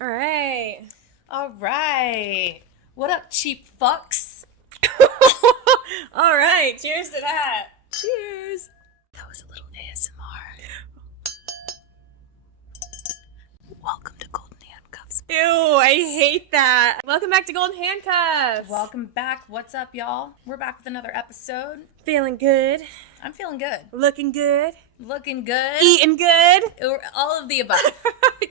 All right. All right. What up, cheap fucks? All right. Cheers to that. Cheers. That was a little ASMR. Welcome to Golden Handcuffs. Ew, I hate that. Welcome back to Golden Handcuffs. Welcome back. What's up, y'all? We're back with another episode. Feeling good. I'm feeling good. Looking good. Looking good. Eating good. All of the above.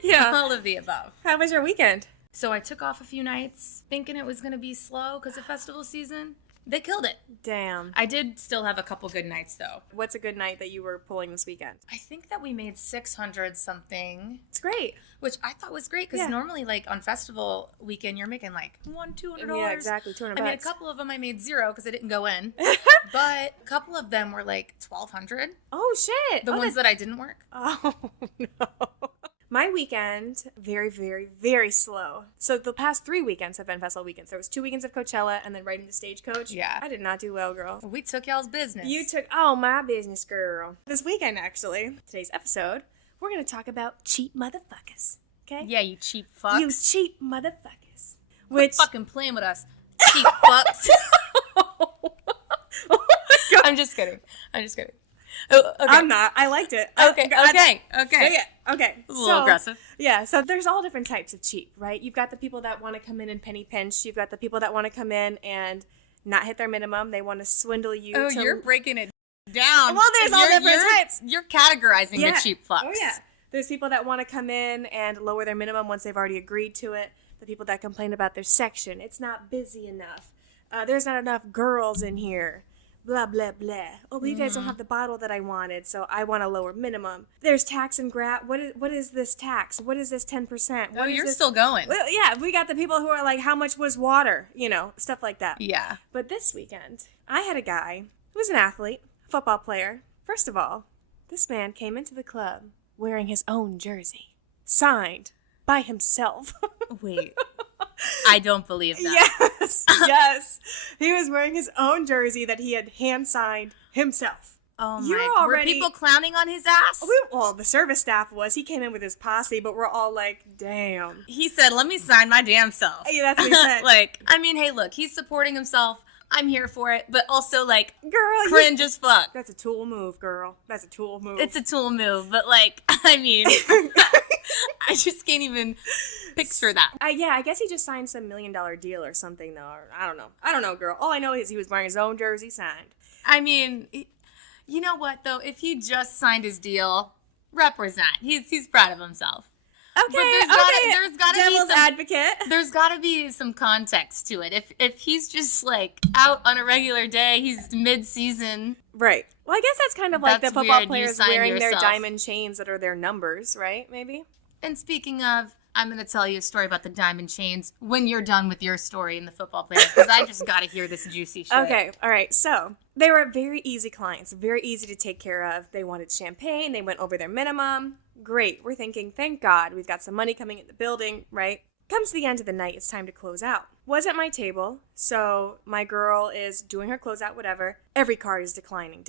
Yeah. All of the above. How was your weekend? So I took off a few nights thinking it was going to be slow because of festival season. They killed it. Damn. I did still have a couple good nights, though. What's a good night that you were pulling this weekend? I think that we made 600 something, It's great. which I thought was great because normally, like, on festival weekend, you're making, like, $200. Yeah, exactly. $200. I mean, a couple of them I made $0 because I didn't go in. But a couple of them were, like, $1,200. Oh, shit. The ones that I didn't work. Oh, no. My weekend, very, very, very slow. So the past 3 weekends have been festival weekends. There was 2 weekends of Coachella and then right into Stagecoach. Yeah. I did not do well, girl. We took y'all's business. You took, my business, girl. This weekend, actually, today's episode, we're going to talk about cheap motherfuckers. Okay? Yeah, you cheap fucks. You cheap motherfuckers. Quit fucking playing with us, cheap fucks. Oh my God. I'm just kidding. Oh, okay. I'm not. I liked it. Okay. Okay. A little aggressive. Yeah, so there's all different types of cheap, right? You've got the people that want to come in and penny pinch. You've got the people that want to come in and not hit their minimum. They want to swindle you. Oh, you're breaking it down. Well, there's all different types. You're categorizing the cheap fucks. Oh, yeah. There's people that want to come in and lower their minimum once they've already agreed to it. The people that complain about their section. It's not busy enough. There's not enough girls in here. Blah, blah, blah. Oh, but you guys don't have the bottle that I wanted, so I want a lower minimum. There's tax and grab. What is this tax? What is this 10%? Oh, you're still going. Well, yeah, we got the people who are like, how much was water? You know, stuff like that. Yeah. But this weekend, I had a guy who was an athlete, football player. First of all, this man came into the club wearing his own jersey, signed by himself. Wait. I don't believe that. Yes. He was wearing his own jersey that he had hand-signed himself. Oh my. Were people clowning on his ass? Well, the service staff was. He came in with his posse, but we're all like, damn. He said, let me sign my damn self. Yeah, that's what he said. Like, I mean, hey, look, he's supporting himself. I'm here for it, but also, like, girl, cringe as fuck. That's a tool move, girl. That's a tool move. It's a tool move, but, like, I mean, I just can't even picture that. Yeah, I guess he just signed some $1 million deal or something, though. Or, I don't know, girl. All I know is he was wearing his own jersey signed. I mean, you know what, though? If he just signed his deal, represent. He's proud of himself. Okay, there's gotta Devil's be some advocate. There's gotta be some context to it. If he's just like out on a regular day, he's mid-season. Right. Well, I guess that's kind of like the That's football weird. You players signed wearing their yourself. diamond chains that are their numbers, right? Maybe. And speaking of, I'm gonna tell you a story about the diamond chains when you're done with your story in the football player, because I just gotta hear this juicy shit. Okay, all right. So they were very easy clients, very easy to take care of. They wanted champagne. They went over their minimum. Great. We're thinking, thank God, we've got some money coming in the building, right? Comes the end of the night, it's time to close out. Wasn't my table, so my girl is doing her closeout, whatever. Every card is decline.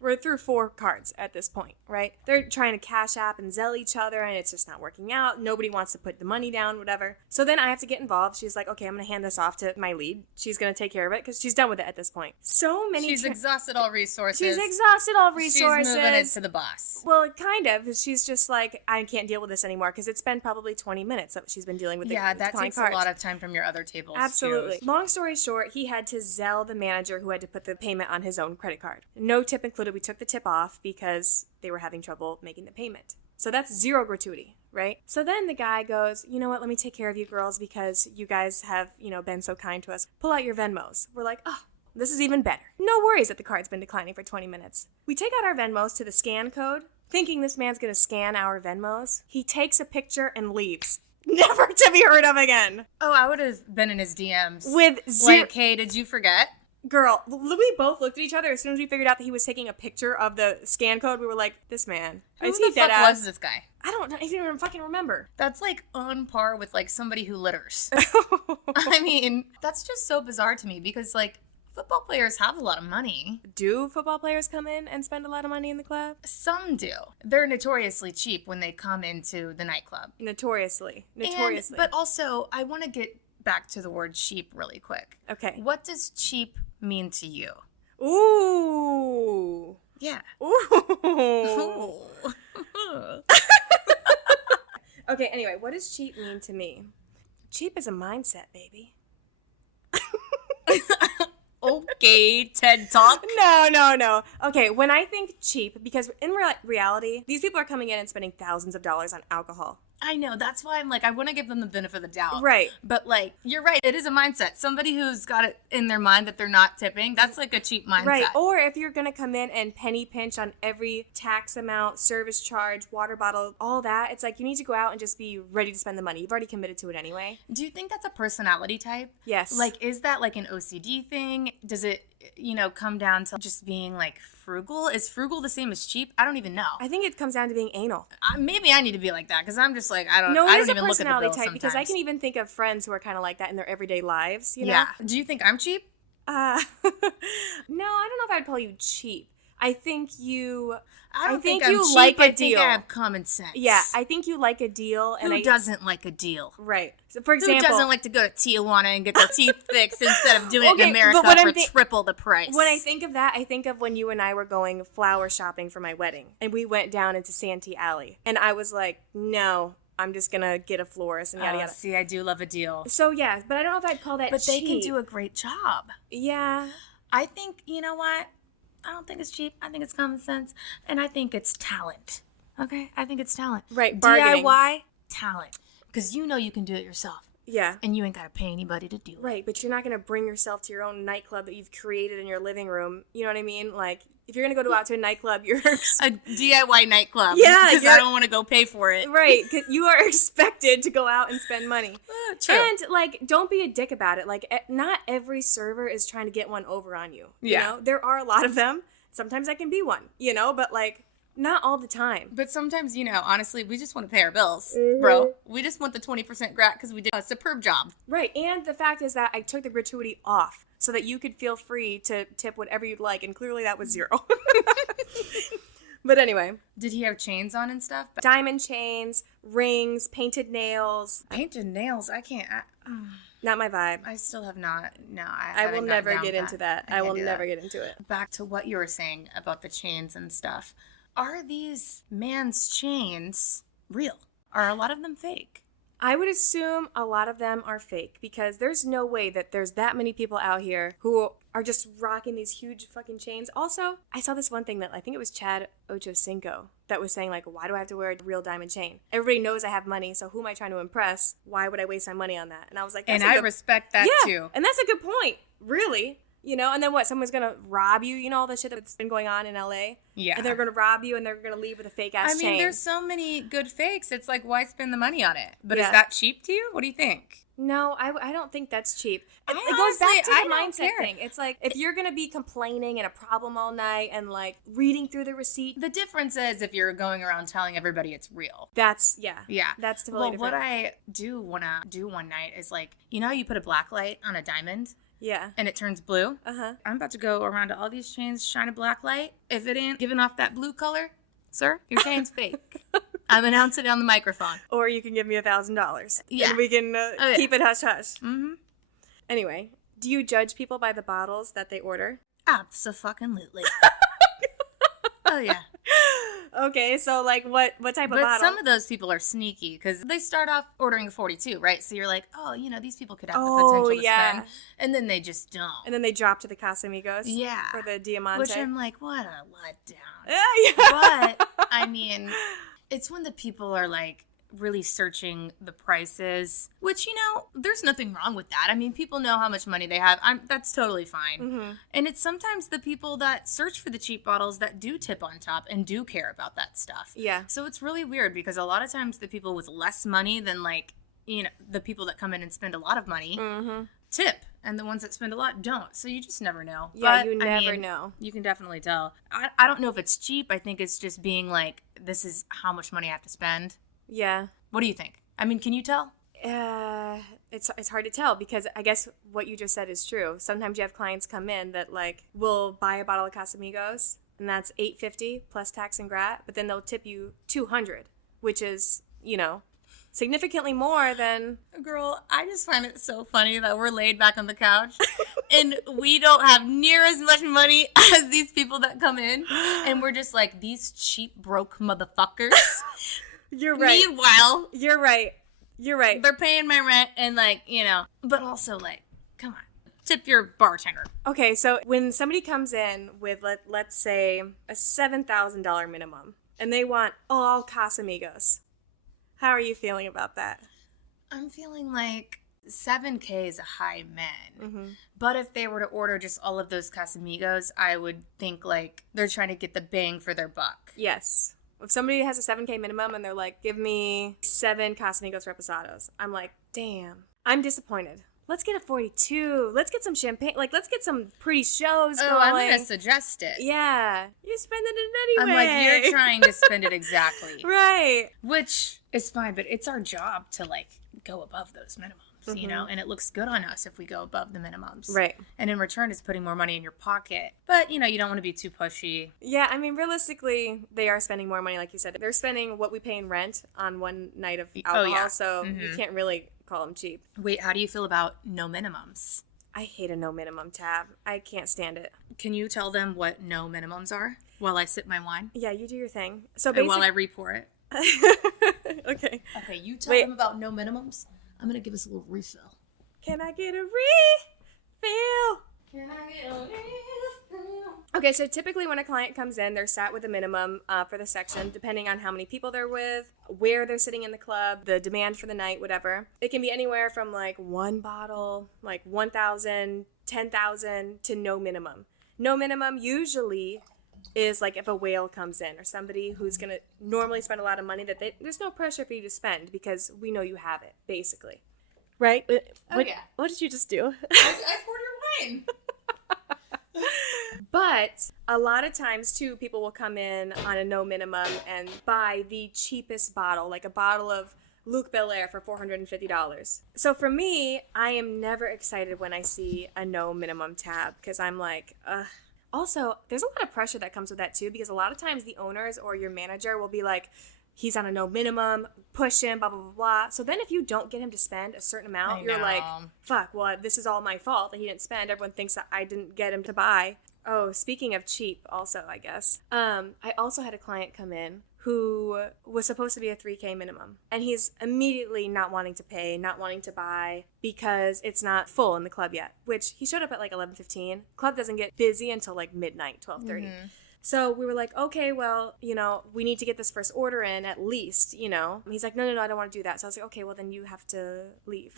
We're through 4 cards at this point, right? They're trying to Cash App and Zelle each other, and it's just not working out. Nobody wants to put the money down, whatever. So then I have to get involved. She's like, okay, I'm going to hand this off to my lead. She's going to take care of it because she's done with it at this point. So many She's exhausted all resources. She's exhausted all resources. She's moving it to the boss. Well, kind of. She's just like, I can't deal with this anymore because it's been probably 20 minutes that she's been dealing with Yeah, the that declined takes cards. a lot of time from your other tables. Absolutely. too. Long story short, he had to Zelle the manager who had to put the payment on his own credit card. No tip included. We took the tip off because they were having trouble making the payment. So that's 0 gratuity, right? So then the guy goes, you know what, let me take care of you girls because you guys have, been so kind to us. Pull out your Venmos. We're like, oh, this is even better. No worries that the card's been declining for 20 minutes. We take out our Venmos to the scan code, thinking this man's going to scan our Venmos. He takes a picture and leaves. Never to be heard of again. Oh, I would have been in his DMs. With zero. Like, hey, did you forget? Girl, we both looked at each other as soon as we figured out that he was taking a picture of the scan code. We were like, this man. Who Is the he fuck dead ass? was this guy? I don't know. I don't even fucking remember. That's like on par with like somebody who litters. I mean, that's just so bizarre to me because like football players have a lot of money. Do football players come in and spend a lot of money in the club? Some do. They're notoriously cheap when they come into the nightclub. Notoriously. But also, I want to get back to the word cheap really quick. Okay. What does cheap mean to you? Ooh. Yeah. Ooh. Okay, anyway, what does cheap mean to me? Cheap is a mindset, baby. Okay, TED Talk. No. Okay, when I think cheap, because in reality, these people are coming in and spending thousands of dollars on alcohol. I know. That's why I'm like, I want to give them the benefit of the doubt. Right. But like, you're right. It is a mindset. Somebody who's got it in their mind that they're not tipping, that's like a cheap mindset. Right. Or if you're going to come in and penny pinch on every tax amount, service charge, water bottle, all that, it's like you need to go out and just be ready to spend the money. You've already committed to it anyway. Do you think that's a personality type? Yes. Like, is that like an OCD thing? Does it, come down to just being like frugal? Is frugal the same as cheap? I don't even know. I think it comes down to being anal. Maybe I need to be like that because I'm just like, I don't No, it is even a look at the personality bill type sometimes. because I can even think of friends who are kind of like that in their everyday lives, you know? Yeah. Do you think I'm cheap? No, I don't know if I'd call you cheap. I think you... I don't think you I'm cheap. like a I think deal. I have common sense. Yeah, I think you like a deal. Who doesn't like a deal? Right. So, for example... Who doesn't like to go to Tijuana and get their teeth fixed instead of doing it Okay, in America but for triple the price? When I think of that, I think of when you and I were going flower shopping for my wedding. And we went down into Santee Alley. And I was like, no, I'm just going to get a florist and yada yada. See, I do love a deal. So, yeah, but I don't know if I'd call that But cheap. they can do a great job. Yeah. I think, you know what? I don't think it's cheap. I think it's common sense. And I think it's talent. Okay? I think it's talent. Right, bargaining. DIY, talent. Because you know you can do it yourself. Yeah. And you ain't got to pay anybody to do it. Right, but you're not going to bring yourself to your own nightclub that you've created in your living room. You know what I mean? Like, if you're going to go out to a nightclub, you're... A DIY nightclub. Yeah. Because I don't want to go pay for it. Right, 'cause you are expected to go out and spend money. True. And, like, don't be a dick about it. Like, not every server is trying to get one over on you. You know? There are a lot of them. Sometimes I can be one, but, like, not all the time. But sometimes, honestly, we just want to pay our bills, bro. We just want the 20% grat because we did a superb job. Right, and the fact is that I took the gratuity off so that you could feel free to tip whatever you'd like, and clearly that was zero. But anyway. Did he have chains on and stuff? Diamond chains, rings, painted nails. Painted nails? I can't... Not my vibe. I still have not. No, I will never get into that. I will never get into it. Back to what you were saying about the chains and stuff. Are these man's chains real? Are a lot of them fake? I would assume a lot of them are fake because there's no way that there's that many people out here who are just rocking these huge fucking chains. Also, I saw this one thing that I think it was Chad Ochocinco that was saying, like, why do I have to wear a real diamond chain? Everybody knows I have money, so who am I trying to impress? Why would I waste my money on that? And I was like, I respect that too. And that's a good point, really. And then what? Someone's going to rob you? All the shit that's been going on in LA? Yeah. And they're going to rob you and they're going to leave with a fake-ass chain. there's so many good fakes. It's like, why spend the money on it? But is that cheap to you? What do you think? No, I don't think that's cheap. It honestly, goes back to I the don't mindset care. thing. It's like, if you're going to be complaining and a problem all night and, like, reading through the receipt. The difference is if you're going around telling everybody it's real. That's, Yeah. That's totally different. What I do want to do one night is, like, how you put a black light on a diamond? Yeah. And it turns blue? Uh-huh. I'm about to go around to all these chains, shine a black light. If it ain't giving off that blue color, sir, your chain's fake. I'm announcing it on the microphone. Or you can give me $1,000. Yeah. And we can keep it hush-hush. Mm-hmm. Anyway, do you judge people by the bottles that they order? Abso-fucking-lutely. Oh, yeah. Okay, so, like, what type of But bottle? some of those people are sneaky because they start off ordering a 42, right? So you're like, oh, these people could have the potential to spend. And then they just don't. And then they drop to the Casamigos. Yeah. For the Diamante. Which I'm like, what a letdown. Yeah. But, it's when the people are, like, really searching the prices, which, there's nothing wrong with that. People know how much money they have. That's totally fine. Mm-hmm. And it's sometimes the people that search for the cheap bottles that do tip on top and do care about that stuff. Yeah. So it's really weird because a lot of times the people with less money than, like, the people that come in and spend a lot of money tip. And the ones that spend a lot don't. So you just never know. Yeah, but, you never know. You can definitely tell. I don't know if it's cheap. I think it's just being like, this is how much money I have to spend. Yeah. What do you think? Can you tell? It's hard to tell because I guess what you just said is true. Sometimes you have clients come in that like will buy a bottle of Casamigos and that's $8.50 plus tax and grat, but then they'll tip you $200, which is, you know, significantly more than. Girl, I just find it so funny that we're laid back on the couch and we don't have near as much money as these people that come in, and we're just like, these cheap broke motherfuckers. You're right. Meanwhile, You're right. they're paying my rent and like, you know, but also like, come on, tip your bartender. Okay, so when somebody comes in with, let's say, a $7,000 minimum, and they want all Casamigos, how are you feeling about that? I'm feeling like $7,000 is a high men. Mm-hmm. But if they were to order just all of those Casamigos, I would think like they're trying to get the bang for their buck. Yes. If somebody has a $7,000 minimum and they're like, give me 7 Casamigos Reposados, I'm like, damn, I'm disappointed. Let's get a 42. Let's get some champagne. Like, let's get some pretty shows going. I'm going to suggest it. Yeah. You're spending it anyway. I'm like, you're trying to spend it exactly. Right. Which is fine, but it's our job to, like, go above those minimums, you know? And it looks good on us if we go above the minimums. Right. And in return, it's putting more money in your pocket. But, you know, you don't want to be too pushy. Yeah, I mean, realistically, they are spending more money, like you said. They're spending what we pay in rent on one night of alcohol, so you can't really call them cheap. Wait, how do you feel about no minimums? I hate a no minimum tab. I can't stand it. Can you tell them what no minimums are while I sip my wine? Yeah, you do your thing. So And while I re-pour it. Okay. Okay, you tell them about no minimums. I'm going to give us a little refill. Can I get a refill? Can I get a refill? Okay, so typically when a client comes in, they're sat with a minimum for the section, depending on how many people they're with, where they're sitting in the club, the demand for the night, whatever. It can be anywhere from like one bottle, like 1,000, 10,000 to no minimum. No minimum usually is like if a whale comes in or somebody who's going to normally spend a lot of money that there's no pressure for you to spend because we know you have it, basically. Right? What did you just do? I poured your wine. But a lot of times, too, people will come in on a no minimum and buy the cheapest bottle, like a bottle of Luc Belaire for $450. So for me, I am never excited when I see a no minimum tab because I'm like, ugh. Also, there's a lot of pressure that comes with that, too, because a lot of times the owners or your manager will be like, he's on a no minimum, push him, blah, blah, blah, blah. So then if you don't get him to spend a certain amount, you're like, fuck, well, this is all my fault that he didn't spend. Everyone thinks that I didn't get him to buy. Oh, speaking of cheap also, I guess. I also had a client come in who was supposed to be a $3,000 minimum. And he's immediately not wanting to pay, not wanting to buy because it's not full in the club yet, which he showed up at like 11:15. Club doesn't get busy until like midnight, 12:30. So we were like, okay, well, you know, we need to get this first order in at least, you know. He's like, no, I don't want to do that. So I was like, okay, well, then you have to leave.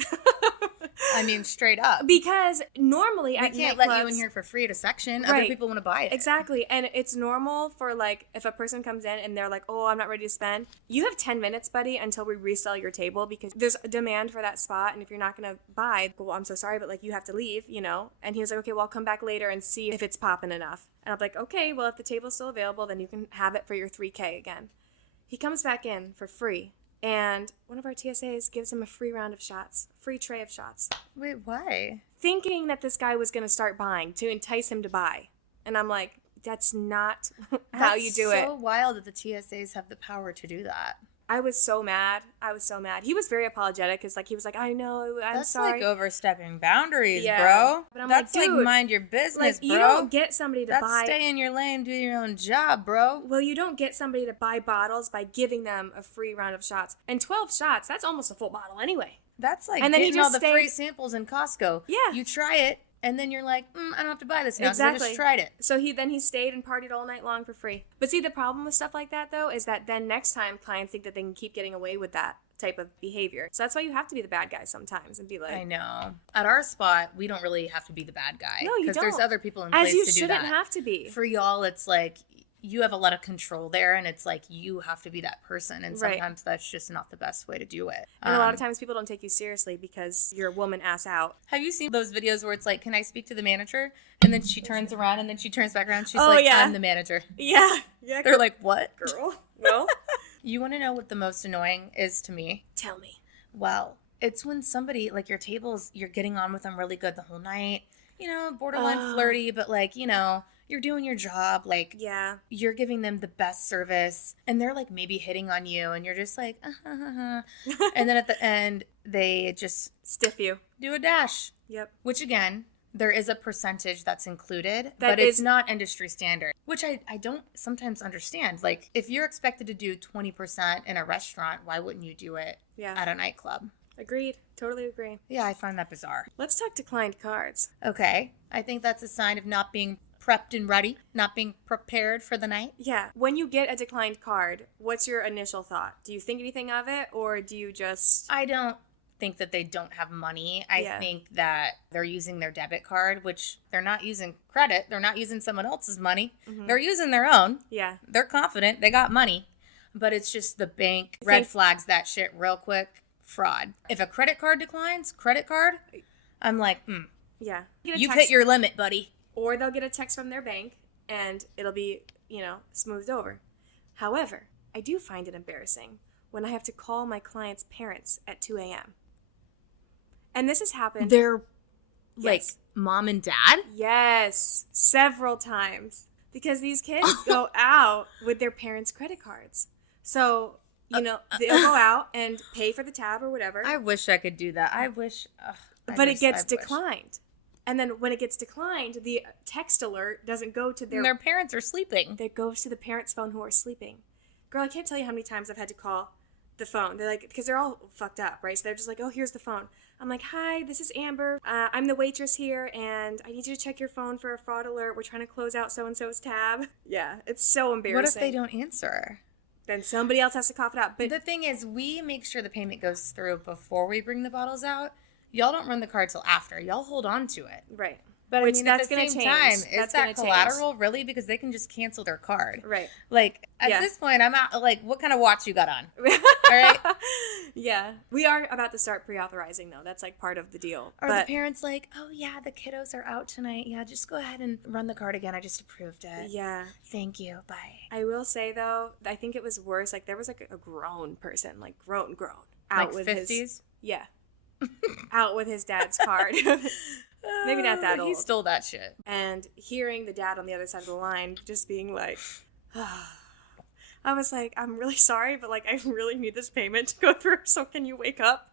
I mean, straight up. Because normally I can't let you in here for free at a section. Other people want to buy it. Exactly. And it's normal for, like, if a person comes in and they're like, oh, I'm not ready to spend. You have 10 minutes, buddy, until we resell your table because there's a demand for that spot. And if you're not going to buy, well, I'm so sorry, but, like, you have to leave, you know. And he was like, okay, well, I'll come back later and see if it's popping enough. And I'm like, okay, well, if the table's still available, then you can have it for your $3,000 again. He comes back in for free. And one of our TSAs gives him a free round of shots, free tray of shots. Wait, why? Thinking that this guy was going to start buying to entice him to buy. And I'm like, that's not how you do it. It's so wild that the TSAs have the power to do that. I was so mad. He was very apologetic because, like, he was like, I know, I'm sorry. That's like overstepping boundaries, yeah. bro. But I'm That's like, like mind your business, like, bro. You don't get somebody to buy. That's stay in your lane, do your own job, bro. Well, you don't get somebody to buy bottles by giving them a free round of shots. And 12 shots, that's almost a full bottle anyway. That's like and then getting all the free samples in Costco. Yeah. You try it, and then you're like, I don't have to buy this now because I just tried it. So he stayed and partied all night long for free. But see, the problem with stuff like that, though, is that then next time clients think that they can keep getting away with that type of behavior. So that's why you have to be the bad guy sometimes and be like... I know. At our spot, we don't really have to be the bad guy. No, you don't. Because there's other people in place to do that. As you shouldn't have to be. For y'all, it's like... You have a lot of control there, and it's like you have to be that person, and sometimes that's just not the best way to do it. And a lot of times people don't take you seriously because you're a woman ass out. Have you seen those videos where it's like, can I speak to the manager? And then she turns around, and then she turns back around, and she's I'm the manager. Yeah. They're like, what? Girl. No. You want to know what the most annoying is to me? Tell me. Well, It's when somebody, like your tables, you're getting on with them really good the whole night, borderline flirty, but like, you're doing your job. Like, Yeah. you're giving them the best service and they're like maybe hitting on you and you're just like, and then at the end, they just Stiff you. do a dash. Yep. Which again, there is a percentage that's included, but it's not industry standard, which I don't sometimes understand. Like, if you're expected to do 20% in a restaurant, why wouldn't you do it at a nightclub? Agreed. Totally agree. Yeah, I find that bizarre. Let's talk declined cards. Okay. I think that's a sign of not being prepped and ready, not being prepared for the night. Yeah. When you get a declined card, what's your initial thought? Do you think anything of it, or do you just... I don't think that they don't have money. I think that they're using their debit card, which they're not using credit. They're not using someone else's money. Mm-hmm. They're using their own. Yeah. They're confident. They got money. But it's just the bank red flags that shit real quick. Fraud. If a credit card declines, I'm like, Yeah. You've hit your limit, buddy. Or they'll get a text from their bank and it'll be, smoothed over. However, I do find it embarrassing when I have to call my client's parents at 2 a.m. And this has happened. They're like mom and dad? Yes, several times. Because these kids go out with their parents' credit cards. So, they'll go out and pay for the tab or whatever. I wish I could do that. I wish. But it gets declined. And then when it gets declined, the text alert doesn't go to their parents are sleeping. It goes to the parents' phone who are sleeping. Girl, I can't tell you how many times I've had to call the phone. They're like, because they're all fucked up, right? So they're just like, oh, here's the phone. I'm like, hi, this is Amber. I'm the waitress here, and I need you to check your phone for a fraud alert. We're trying to close out so-and-so's tab. Yeah, it's so embarrassing. What if they don't answer? Then somebody else has to cough it up. But the thing is, we make sure the payment goes through before we bring the bottles out. Y'all don't run the card till after. Y'all hold on to it. Right. But I mean, that's at the same time, is that collateral really? Because they can just cancel their card. Right. Like, at this point, I'm out, like, what kind of watch you got on? All right? Yeah. We are about to start pre-authorizing, though. That's, like, part of the deal. Are the parents like, oh, yeah, the kiddos are out tonight. Yeah, just go ahead and run the card again. I just approved it. Yeah. Thank you. Bye. I will say, though, I think it was worse. Like, there was, like, a grown person, like, grown, out like with 50s? his... Yeah. Out with his dad's card. Maybe not that old. He stole that shit. And hearing the dad on the other side of the line just being like, I was like, I'm really sorry, but like, I really need this payment to go through. So can you wake up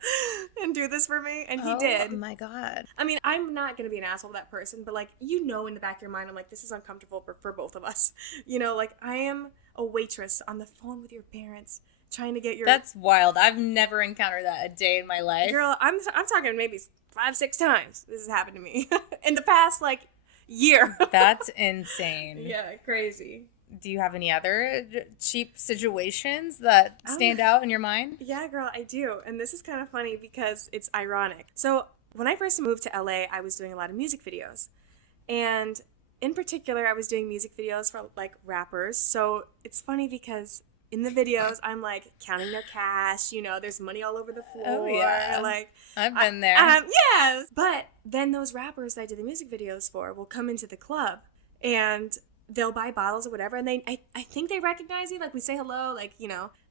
and do this for me? And he did. Oh my God. I mean, I'm not going to be an asshole to that person, but like, in the back of your mind, I'm like, this is uncomfortable for both of us. Like I am a waitress on the phone with your parents trying to get your... That's wild. I've never encountered that a day in my life. Girl, I'm talking maybe 5-6 times this has happened to me in the past like year. That's insane. Yeah, crazy. Do you have any other cheap situations that stand out in your mind? Yeah, girl, I do. And this is kind of funny because it's ironic. So when I first moved to LA, I was doing a lot of music videos. And in particular, I was doing music videos for like rappers. So it's funny because in the videos, I'm like counting their cash. There's money all over the floor. Oh, yeah. Like I've been there. Yes. But then those rappers that I did the music videos for will come into the club and they'll buy bottles or whatever. And I think they recognize you. Like we say hello, like,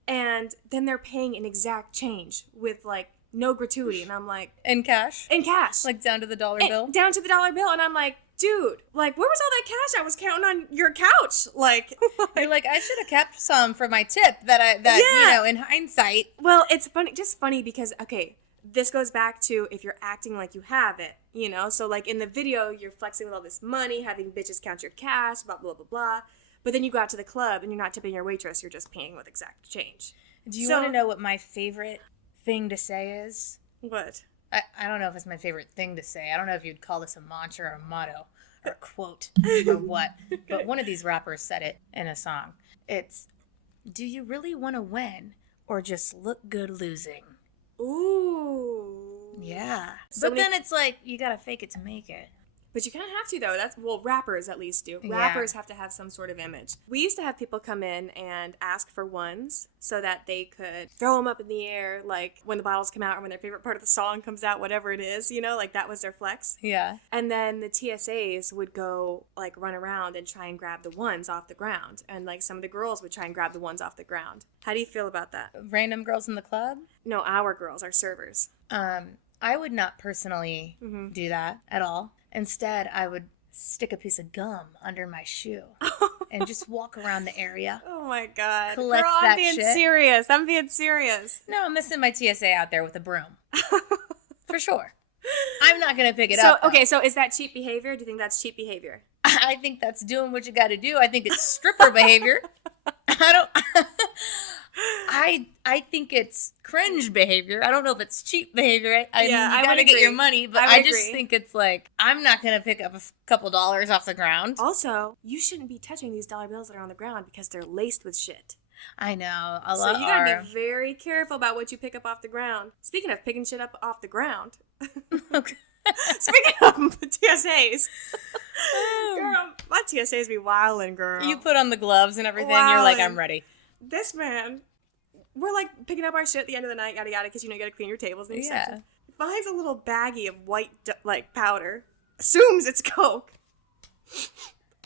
and then they're paying in exact change with like no gratuity. And I'm like. In cash? In cash. Like down to the dollar bill? Down to the dollar bill. And I'm like, dude, like, where was all that cash I was counting on your couch? Like, you're like, I should have kept some for my tip in hindsight. Well, it's funny because, okay, this goes back to if you're acting like you have it, So, like, in the video, you're flexing with all this money, having bitches count your cash, blah, blah, blah, blah. But then you go out to the club and you're not tipping your waitress, you're just paying with exact change. Do you want to know what my favorite thing to say is? What? I don't know if it's my favorite thing to say. I don't know if you'd call this a mantra or a motto or a quote or what. But one of these rappers said it in a song. It's, do you really want to win or just look good losing? Ooh. Yeah. But then it's like, you got to fake it to make it. But you kind of have to, though. Rappers at least do. Yeah. Rappers have to have some sort of image. We used to have people come in and ask for ones so that they could throw them up in the air, like when the bottles come out or when their favorite part of the song comes out, whatever it is, like that was their flex. Yeah. And then the TSAs would go, like, run around and try and grab the ones off the ground. And, like, some of the girls would try and grab the ones off the ground. How do you feel about that? Random girls in the club? No, our girls, our servers. I would not personally do that at all. Instead, I would stick a piece of gum under my shoe and just walk around the area. Oh my God. Collect Girl, that I'm being shit. serious. I'm being serious. No, I'm missing my TSA out there with a broom. For sure. I'm not going to pick it up. Okay, so is that cheap behavior? Do you think that's cheap behavior? I think that's doing what you got to do. I think it's stripper behavior. I think it's cringe behavior. I don't know if it's cheap behavior. I mean, you got to get your money, but I just think it's like, I'm not going to pick up a couple dollars off the ground. Also, you shouldn't be touching these dollar bills that are on the ground because they're laced with shit. I know. So you got to be very careful about what you pick up off the ground. Speaking of picking shit up off the ground. Okay. Speaking of TSAs. Girl, my TSAs be wildin', girl. You put on the gloves and everything. You're like, I'm ready. This man, we're like picking up our shit at the end of the night, yada yada, because you got to clean your tables and your sections. Finds a little baggie of white powder. Assumes it's Coke.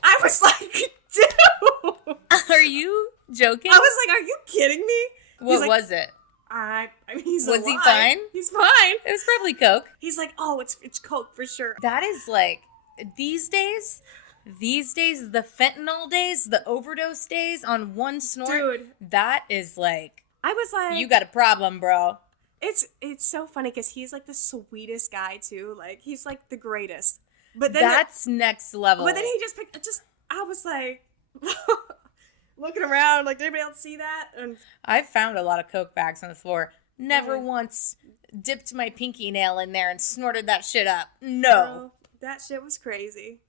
I was like, dude. Are you joking? I was like, are you kidding me? What was it? I mean, he's Was alive. he fine? He's fine. It was probably Coke. He's like, oh, it's Coke for sure. That is like, these days, the fentanyl days, the overdose days on one snort, Dude. that is like, I was like, you got a problem, bro. It's so funny because he's like the sweetest guy too. Like he's like the greatest. But then that's next level. But then he I was like looking around like, did anybody else see that? And I've found a lot of Coke bags on the floor. Never once dipped my pinky nail in there and snorted that shit up. No. Girl, that shit was crazy.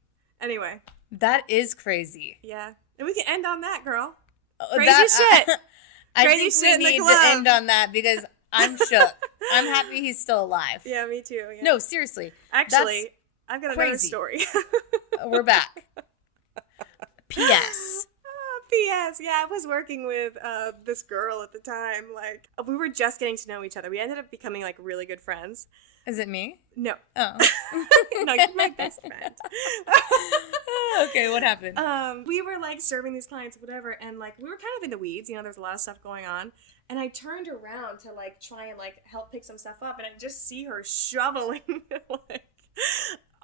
Anyway. That is crazy. Yeah. And we can end on that, girl. Crazy Shit. I Crazy think shit we in the need club. to end on that because I'm shook. I'm happy he's still alive. Yeah, me too. Yeah. No, seriously. Actually, I've got another crazy. story. We're back. P.S. P.S. Yeah, I was working with this girl at the time. Like, we were just getting to know each other. We ended up becoming, like, really good friends. Is it me? No. Oh. No, you're my best friend. Okay, what happened? We were, like, serving these clients, whatever, and, like, we were kind of in the weeds. There's a lot of stuff going on. And I turned around to, like, try and, like, help pick some stuff up, and I just see her shoveling, like...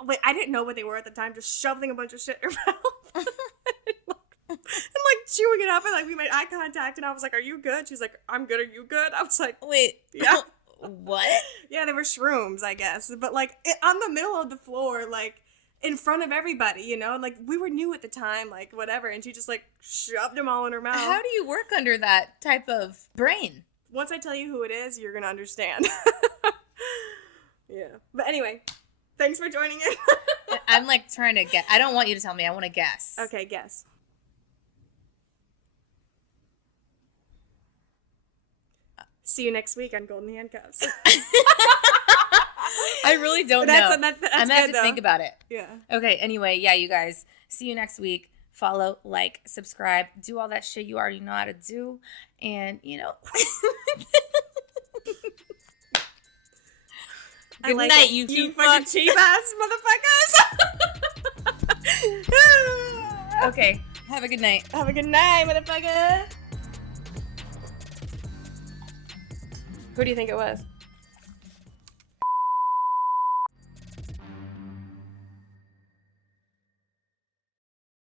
Wait, I didn't know what they were at the time, just shoveling a bunch of shit in her mouth. And like chewing it up, and like we made eye contact, and I was like, "Are you good?" She's like, "I'm good. Are you good?" I was like, Wait. "Yeah." What? Yeah, they were shrooms, I guess, but like on the middle of the floor, like in front of everybody, and like we were new at the time, like whatever, and she just like shoved them all in her mouth. How do you work under that type of brain? Once I tell you who it is, you're gonna understand. Yeah, but anyway, thanks for joining in. I'm like trying to guess. I don't want you to tell me. I want to guess. Okay, guess. See you next week on Golden Handcuffs. I really don't know. That's I'm going to good, have to though. think about it. Yeah. Okay, anyway, yeah, you guys. See you next week. Follow, like, subscribe. Do all that shit you already know how to do. And, Good like night, it. you fucking fucks. cheap ass motherfuckers. Okay, have a good night. Have a good night, motherfucker. Who do you think it was?